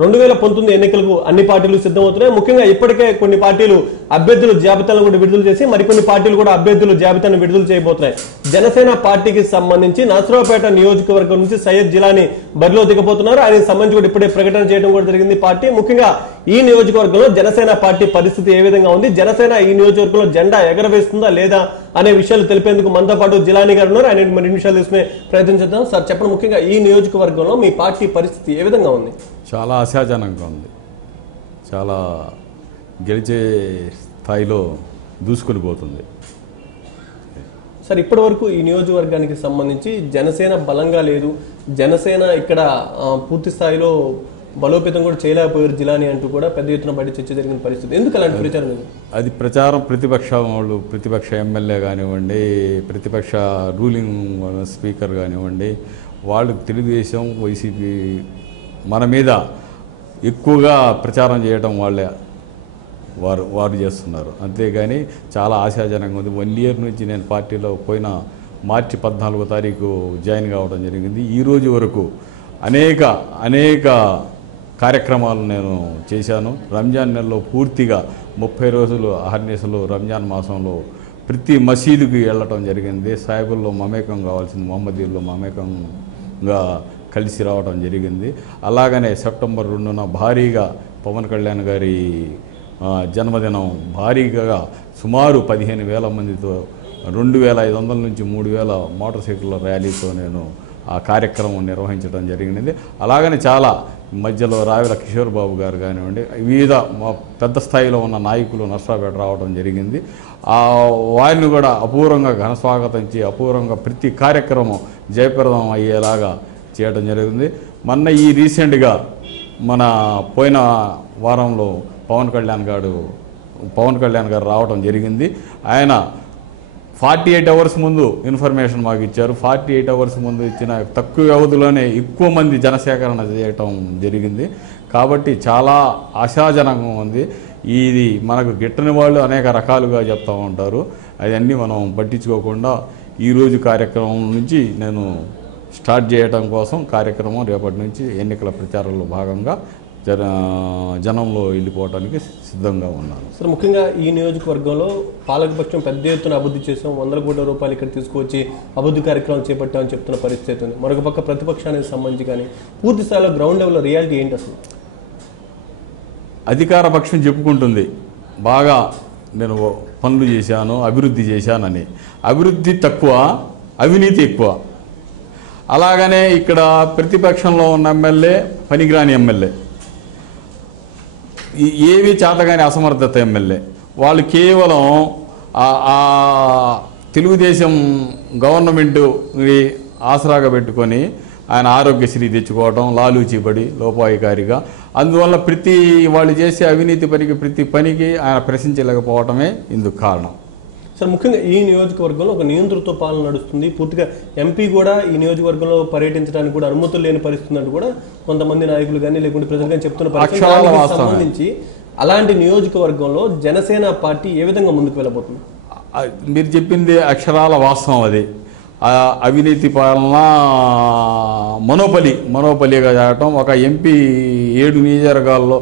2019 ఎన్నికలకు అన్ని పార్టీలు సిద్ధమవుతున్నాయి. ముఖ్యంగా ఇప్పటికే కొన్ని పార్టీలు అభ్యర్థుల జాబితాలను కూడా విడుదల చేసి మరికొన్ని పార్టీలు కూడా అభ్యర్థుల జాబితాను విడుదల చేయబోతున్నాయి. జనసేన పార్టీకి సంబంధించి నరసరావుపేట నియోజకవర్గం నుంచి సయ్యద్ జిలానీ బరిలో దిగబోతున్నారు. ఆయనకు సంబంధించి కూడా ఇప్పుడే ప్రకటన చేయడం కూడా జరిగింది పార్టీ. ముఖ్యంగా ఈ నియోజకవర్గంలో జనసేన పార్టీ పరిస్థితి ఏ విధంగా ఉంది, జనసేన ఈ నియోజకవర్గంలో జెండా ఎగరవేస్తుందా లేదా అనే విషయాలు తెలిపేందుకు మనతో పాటు జిలానీ గారు ఉన్నారు. ఆయన మరిన్ని విషయాలు తీసుకునే ప్రయత్నం చేద్దాం. సార్ చెప్పండి, ముఖ్యంగా ఈ నియోజకవర్గంలో మీ పార్టీ పరిస్థితి ఏ విధంగా ఉంది? చాలా ఆశాజనకంగా ఉంది. చాలా గెలిచే స్థాయిలో దూసుకొని పోతుంది. సార్ ఇప్పటి వరకు ఈ నియోజకవర్గానికి సంబంధించి జనసేన బలంగా లేదు, జనసేన ఇక్కడ పూర్తి స్థాయిలో బలోపేతం కూడా చేయలేకపోయారు జిలానీ అంటూ కూడా పెద్ద ఎత్తున బయట చర్చ జరిగిన పరిస్థితి. ఎందుకు అలాంటి ప్రచారం? అది ప్రచారం ప్రతిపక్ష వాళ్ళు, ప్రతిపక్ష ఎమ్మెల్యే కానివ్వండి, ప్రతిపక్ష రూలింగ్ స్పీకర్ కానివ్వండి, వాళ్ళు తెలుగుదేశం వైసీపీ మన మీద ఎక్కువగా ప్రచారం చేయడం వాళ్ళే వారు చేస్తున్నారు. అంతేగాని చాలా ఆశాజనంగా ఉంది. 1 ఇయర్ నుంచి నేను పార్టీలో పోయిన మార్చి 14వ తారీఖు జాయిన్ కావడం జరిగింది. ఈ రోజు వరకు అనేక కార్యక్రమాలు నేను చేశాను. రంజాన్ నెలలో పూర్తిగా 30 రోజులు అహర్నిశలు రంజాన్ మాసంలో ప్రతి మసీదుకి వెళ్ళటం జరిగింది. సాహిబుల్లో మమేకం కావాల్సింది మహమ్మదీల్లో మమేకంగా కలిసి రావడం జరిగింది. అలాగనే సెప్టెంబర్ 2న భారీగా పవన్ కళ్యాణ్ గారి జన్మదినం భారీగా సుమారు 15,000 మందితో 2,500 నుంచి 3,000 మోటార్ సైకిళ్ళ ర్యాలీతో నేను ఆ కార్యక్రమం నిర్వహించడం జరిగినది. అలాగనే చాలా మధ్యలో రావిల కిషోర్ బాబు గారు కానివ్వండి, వివిధ పెద్ద స్థాయిలో ఉన్న నాయకులు నర్సరావుపేట రావడం జరిగింది. వారిని కూడా అపూర్వంగా ఘనస్వాగతించి అపూర్వంగా ప్రతి కార్యక్రమం జయప్రదం అయ్యేలాగా చేయడం జరిగింది. మొన్న ఈ రీసెంట్గా మన పోయిన వారంలో పవన్ కళ్యాణ్ గారు రావడం జరిగింది. ఆయన 48 అవర్స్ ముందు ఇన్ఫర్మేషన్ మాకు ఇచ్చారు. 48 అవర్స్ ముందు ఇచ్చిన తక్కువ వ్యవధిలోనే ఎక్కువ మంది జనసేకరణ చేయటం జరిగింది. కాబట్టి చాలా ఆశాజనంగా ఉంది. ఇది మనకు గిట్టని వాళ్ళు అనేక రకాలుగా చెప్తూ ఉంటారు. అవన్నీ మనం పట్టించుకోకుండా ఈరోజు కార్యక్రమం నుంచి నేను స్టార్ట్ చేయడం కోసం కార్యక్రమం రేపటి నుంచి ఎన్నికల ప్రచారంలో భాగంగా జనంలో వెళ్ళిపోవడానికి సిద్ధంగా ఉన్నాను. సార్ ముఖ్యంగా ఈ నియోజకవర్గంలో పాలకపక్షం పెద్ద ఎత్తున అభివృద్ధి చేసాం, 100 కోట్ల రూపాయలు ఇక్కడ తీసుకువచ్చి అభివృద్ధి కార్యక్రమం చేపట్టామని చెప్తున్న పరిస్థితి ఉంది. మరొక పక్క ప్రతిపక్షానికి సంబంధించి కానీ పూర్తి స్థాయిలో గ్రౌండ్ లెవెల్లో రియాలిటీ ఏంటి? అసలు అధికార పక్షం చెప్పుకుంటుంది బాగా నేను పనులు చేశాను, అభివృద్ధి చేశానని. అభివృద్ధి తక్కువ, అవినీతి ఎక్కువ. అలాగనే ఇక్కడ ప్రతిపక్షంలో ఉన్న ఎమ్మెల్యే పనికిరాని ఎమ్మెల్యే, ఏవి చేతగాని అసమర్థత ఎమ్మెల్యే. వాళ్ళు కేవలం తెలుగుదేశం గవర్నమెంటు ఆసరాగా పెట్టుకొని ఆయన ఆరోగ్యశ్రీ తెచ్చుకోవడం, లాలూచీబడి లోపాయికారిగా. అందువల్ల వాళ్ళు చేసే అవినీతి ప్రతి పనికి ఆయన ప్రశ్నించలేకపోవటమే ఇందుకు కారణం. సార్ ముఖ్యంగా ఈ నియోజకవర్గంలో ఒక నియంతృత్వ పాలన నడుస్తుంది. పూర్తిగా ఎంపీ కూడా ఈ నియోజకవర్గంలో పర్యటించడానికి కూడా అనుమతులు లేని పరిస్థితి అంటూ కూడా కొంతమంది నాయకులు కానీ లేకుంటే ప్రజలు కానీ చెప్తున్న పరిస్థితి సంబంధించి అలాంటి నియోజకవర్గంలో జనసేన పార్టీ ఏ విధంగా ముందుకు వెళ్ళబోతుంది? మీరు చెప్పింది అక్షరాల వాస్తవం. అది అవినీతి పాలన మనోబలిగా చేయటం. ఒక ఎంపీ 7 నియోజకవర్గాల్లో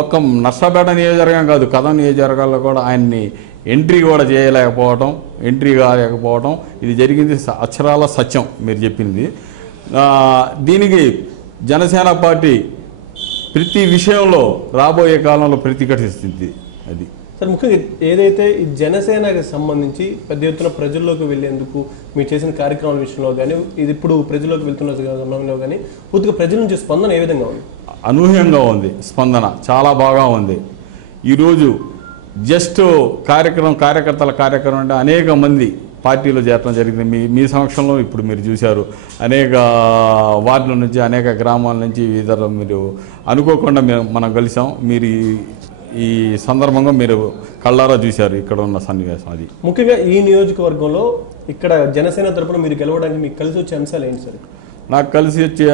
ఒక్క నర్సరావుపేట నియోజకవర్గం కాదు, కథం నియోజకవర్గాల్లో కూడా ఆయన్ని ఎంట్రీ కాలేకపోవడం ఇది జరిగింది. అక్షరాల సత్యం మీరు చెప్పింది. దీనికి జనసేన పార్టీ ప్రతి విషయంలో రాబోయే కాలంలో ప్రతిఘటిస్తుంది. అది సార్ ముఖ్యంగా ఏదైతే ఈ జనసేనకి సంబంధించి పెద్ద ఎత్తున ప్రజల్లోకి వెళ్లేందుకు మీరు చేసిన కార్యక్రమాల విషయంలో కానీ ఇది ఇప్పుడు ప్రజల్లోకి వెళ్తున్న సమయంలో కానీ పూర్తిగా ప్రజల నుంచి స్పందన ఏ విధంగా ఉంది? అనూహ్యంగా ఉంది. స్పందన చాలా బాగా ఉంది. ఈరోజు జస్ట్ కార్యకర్తల కార్యక్రమం అంటే అనేక మంది పార్టీలో చేరడం జరిగింది. మీ సమక్షంలో ఇప్పుడు మీరు చూశారు. అనేక వార్డుల నుంచి, అనేక గ్రామాల నుంచి మీరు అనుకోకుండా మనం కలిసాం. మీరు ఈ సందర్భంగా మీరు కళ్ళారా చూశారు ఇక్కడ ఉన్న సన్నివేశం. అది ముఖ్యంగా ఈ నియోజకవర్గంలో ఇక్కడ జనసేన తరపున మీరు గెలవడానికి మీకు కలిసి వచ్చే అంశాలు ఏంటి సార్? నాకు కలిసి వచ్చే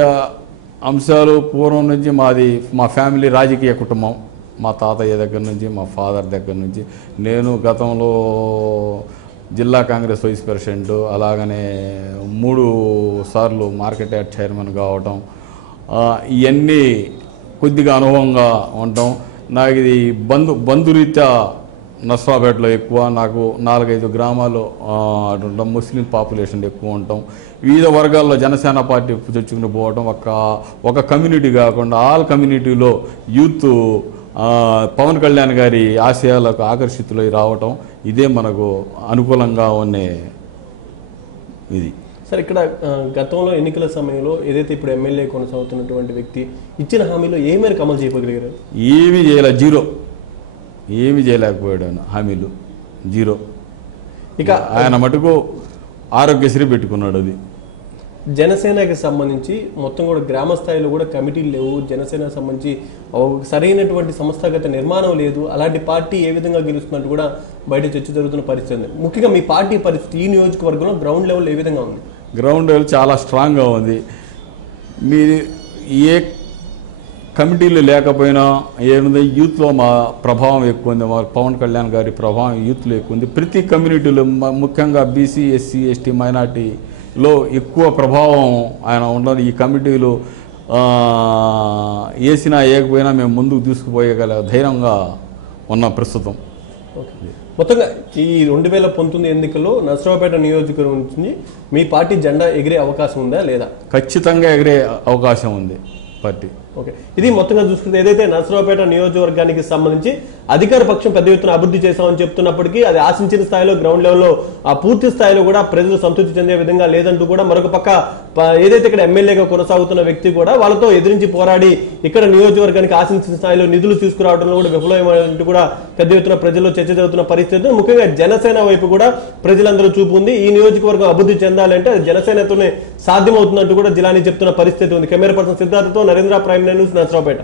అంశాలు పూర్వం నుంచి మా ఫ్యామిలీ రాజకీయ కుటుంబం. మా తాతయ్య దగ్గర నుంచి, మా ఫాదర్ దగ్గర నుంచి. నేను గతంలో జిల్లా కాంగ్రెస్ వైస్ ప్రెసిడెంట్, అలాగనే 3 సార్లు మార్కెట్ యార్డ్ చైర్మన్ కావటం, ఇవన్నీ కొద్దిగా అనుభవంగా ఉంటాం. నాకు ఇది బంధురీత్యా నర్సరావుపేటలో ఎక్కువ, నాకు 4-5 గ్రామాల్లో ముస్లిం పాపులేషన్ ఎక్కువ ఉంటాం. వివిధ వర్గాల్లో జనసేన పార్టీ చొచ్చుకుని పోవటం, ఒక కమ్యూనిటీ కాకుండా ఆల్ కమ్యూనిటీలో యూత్ పవన్ కళ్యాణ్ గారి ఆశయాలకు ఆకర్షితులై రావటం, ఇదే మనకు అనుకూలంగా ఉండే ఇది. సార్, ఇక్కడ గతంలో ఎన్నికల సమయంలో ఏదైతే ఇప్పుడు ఎమ్మెల్యే కొనసాగుతున్నటువంటి వ్యక్తి ఇచ్చిన హామీలో ఏ మేరకు అమలు చేయగలిగారు? ఏమీ చేయలే, జీరో. ఏమీ చేయలేకపోయాడు ఆయన. హామీలు జీరో. ఇక ఆయన మటుకు ఆరోగ్యశ్రీ పెట్టుకున్నాడు. అది జనసేనకి సంబంధించి మొత్తం కూడా గ్రామ స్థాయిలో కూడా కమిటీలు లేవు. జనసేనకు సంబంధించి సరైనటువంటి సంస్థాగత నిర్మాణం లేదు. అలాంటి పార్టీ ఏ విధంగా గెలుస్తున్నట్టు కూడా బయట చర్చ జరుగుతున్న పరిస్థితి ఉంది. ముఖ్యంగా మీ పార్టీ పరిస్థితి ఈ నియోజకవర్గంలో గ్రౌండ్ లెవెల్ ఏ విధంగా ఉంది? గ్రౌండ్ లెవెల్ చాలా స్ట్రాంగ్గా ఉంది. మీరు ఏ కమిటీలు లేకపోయినా ఏముంది, యూత్లో మా ప్రభావం ఎక్కువ ఉంది. మా పవన్ కళ్యాణ్ గారి ప్రభావం యూత్లో ఎక్కువ ఉంది. ప్రతి కమ్యూనిటీలో ముఖ్యంగా బీసీ, ఎస్సీ, ఎస్టీ, మైనార్టీలో ఎక్కువ ప్రభావం ఆయన ఉండదు. ఈ కమిటీలు వేసినా వేయకపోయినా మేము ముందుకు తీసుకుపోయగల ధైర్యంగా ఉన్నాం ప్రస్తుతం. మొత్తంగా ఈ 2019 ఎన్నికల్లో నర్సరావుపేట నియోజకవర్గం నుంచి మీ పార్టీ జెండా ఎగిరే అవకాశం ఉందా లేదా? ఖచ్చితంగా ఎగిరే అవకాశం ఉంది పార్టీ. ఓకే, ఇది మొత్తంగా చూసుకుంటే ఏదైతే నర్సరావుపేట నియోజకవర్గానికి సంబంధించి అధికార పక్షం పెద్ద ఎత్తున అభివృద్ధి చేశామని చెప్తున్నప్పటికీ అది ఆశించిన స్థాయిలో గ్రౌండ్ లెవెల్లో ఆ పూర్తి స్థాయిలో కూడా ప్రజలు సంతృప్తి చెందే విధంగా లేదంటూ కూడా మరొక పక్క ఏదైతే ఇక్కడ ఎమ్మెల్యేగా కొనసాగుతున్న వ్యక్తి కూడా వాళ్ళతో ఎదిరించి పోరాడి ఇక్కడ నియోజకవర్గానికి ఆశించిన స్థాయిలో నిధులు తీసుకురావడంలో కూడా విఫలమైనట్టు కూడా పెద్ద ఎత్తున ప్రజల్లో చర్చ జరుగుతున్న పరిస్థితి. ముఖ్యంగా జనసేన వైపు కూడా ప్రజలందరూ చూపు ఉంది. ఈ నియోజకవర్గం అభివృద్ధి చెందాలంటే అది జనసేనతోనే సాధ్యమవుతున్నట్టు కూడా జిల్లాని చెప్తున్న పరిస్థితి ఉంది. కెమెరా పర్సన్ సిద్ధార్థతో నరేంద్ర, ప్రైమ్ న్యూస్, నర్సరావుపేట.